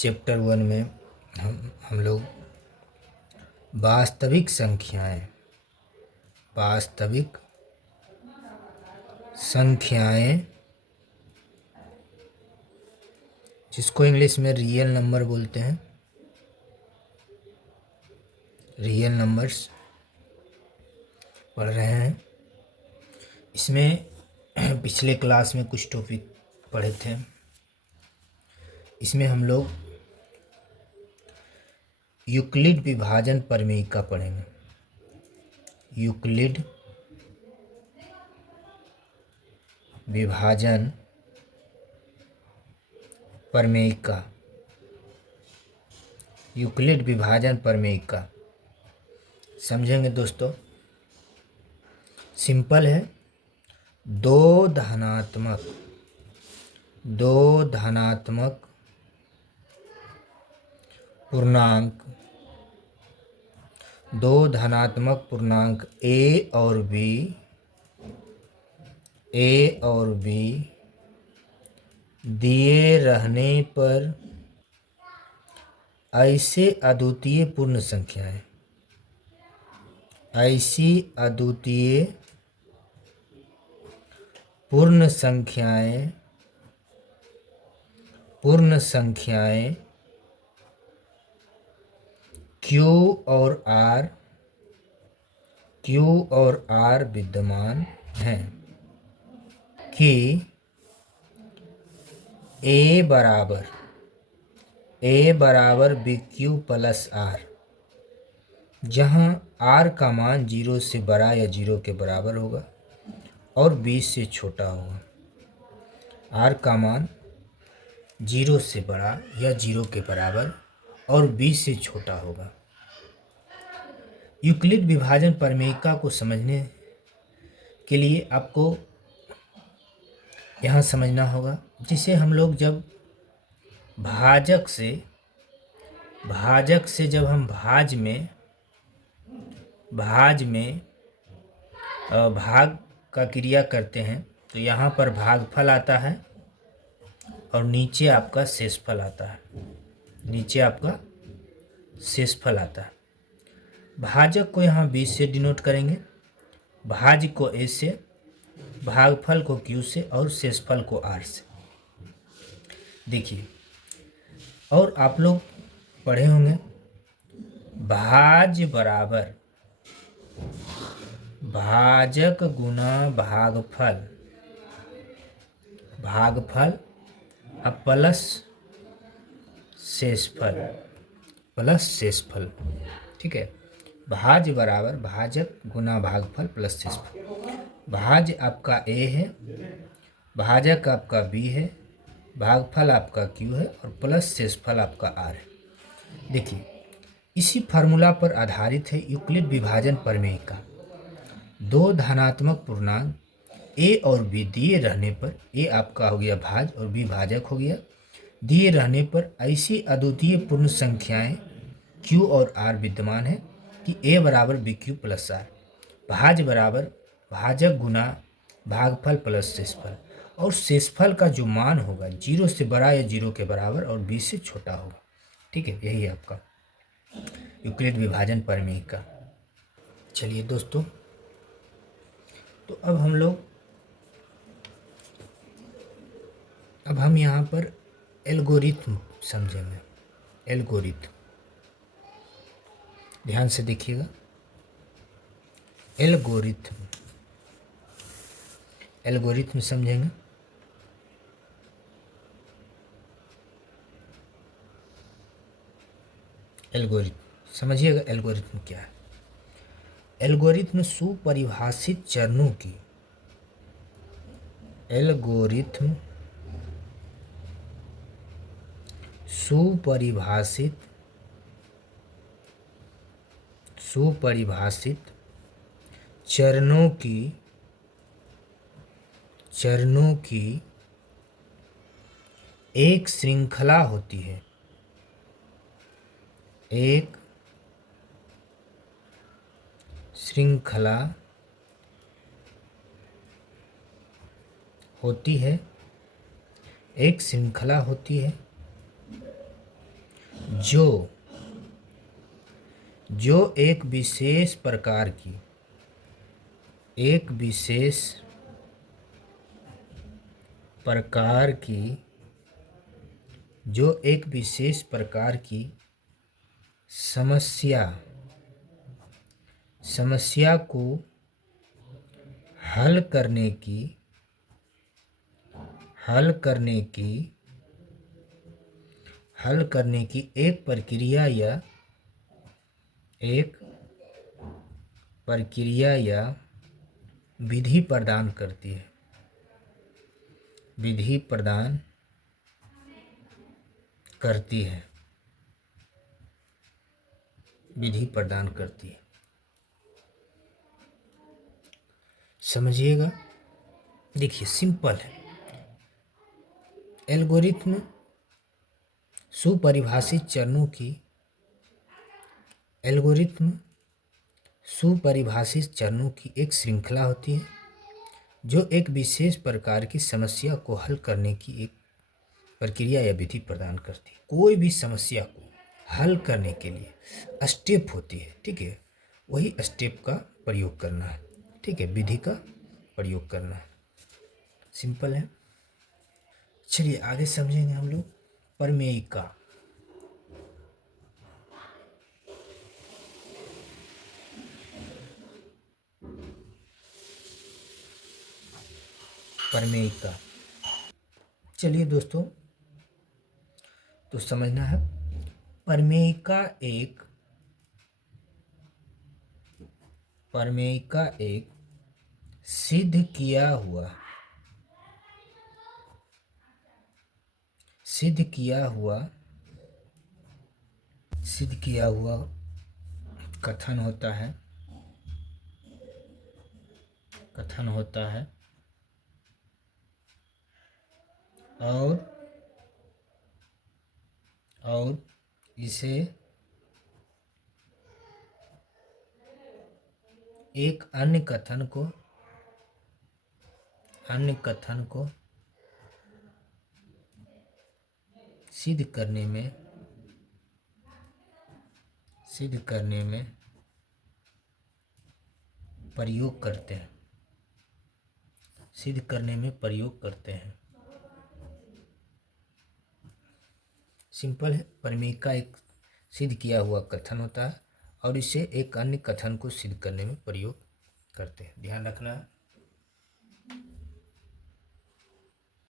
Chapter 1 में हम लोग वास्तविक संख्याएं जिसको इंग्लिश में रियल नंबर बोलते हैं, रियल नंबर्स पढ़ रहे हैं। इसमें पिछले क्लास में कुछ टॉपिक पढ़े थे। इसमें हम लोग यूक्लिड विभाजन प्रमेयिका पढ़ेंगे। यूक्लिड विभाजन प्रमेयिका, यूक्लिड विभाजन प्रमेयिका समझेंगे दोस्तों। सिंपल है। दो धनात्मक पूर्णांक ए और बी दिए रहने पर ऐसी अद्वितीय पूर्ण संख्याएं Q और R विद्यमान हैं कि A बराबर BQ प्लस R, जहाँ R का मान 0 से बड़ा या 0 के बराबर होगा और 20 से छोटा होगा। R का मान 0 से बड़ा या 0 के बराबर और 20 से छोटा होगा। यूक्लिड विभाजन प्रमेयिका को समझने के लिए आपको यहाँ समझना होगा, जिसे हम लोग जब भाजक से जब हम भाज में भाग का क्रिया करते हैं तो यहाँ पर भागफल आता है और नीचे आपका शेषफल आता है। भाजक को यहाँ 20 से डिनोट करेंगे, भाज्य को A से, भागफल को Q से और शेषफल को R से। देखिए, और आप लोग पढ़े होंगे भाज्य बराबर भाजक गुना भागफल अब प्लस शेषफल। ठीक है। भाज्य बराबर भाजक गुना भागफल प्लस शेषफल। भाज्य आपका A है, भाजक आपका B है, भागफल आपका Q है और प्लस शेषफल आपका R है। देखिए, इसी फार्मूला पर आधारित है यूक्लिड विभाजन प्रमेयिका। दो धनात्मक पूर्णांक A और B दिए रहने पर, A आपका हो गया भाज्य और B भाजक हो गया, दिए रहने पर ऐसी अद्वितीय पूर्ण संख्याएं Q और R विद्यमान है कि A बराबर BQ प्लस R, भाज्य बराबर भाजक गुना भागफल प्लस शेषफल, और शेषफल का जो मान होगा 0 से बड़ा या 0 के बराबर और 20 से छोटा होगा। ठीक है, यही है आपका यूक्लिड विभाजन प्रमेयिका। चलिए दोस्तों, तो अब हम यहाँ पर एल्गोरिथम समझेंगे। एल्गोरिथम ध्यान से देखिएगा। एल्गोरिथम समझेंगे। एल्गोरिथम समझिएगा। एल्गोरिथम क्या है? एल्गोरिथम सुपरिभाषित चरणों की सुपरिभाषित चरणों की एक श्रृंखला होती है। एक श्रृंखला होती है जो एक विशेष प्रकार की समस्या को हल करने की एक प्रक्रिया या विधि प्रदान करती है। समझिएगा, देखिए सिंपल है। एल्गोरिथ्म सुपरिभाषित चरणों की एक श्रृंखला होती है जो एक विशेष प्रकार की समस्या को हल करने की एक प्रक्रिया या विधि प्रदान करती है। कोई भी समस्या को हल करने के लिए स्टेप होती है, ठीक है, वही स्टेप का प्रयोग करना है, ठीक है, विधि का प्रयोग करना है। सिंपल है। चलिए आगे समझेंगे हम लोग प्रमेयिका। चलिए दोस्तों, तो समझना है प्रमेयिका एक सिद्ध किया हुआ कथन होता है और इसे एक अन्य कथन को सिद्ध करने में प्रयोग करते हैं। सिंपल है। प्रमेयिका एक सिद्ध किया हुआ कथन होता है और इसे एक अन्य कथन को सिद्ध करने में प्रयोग करते हैं। ध्यान रखना है।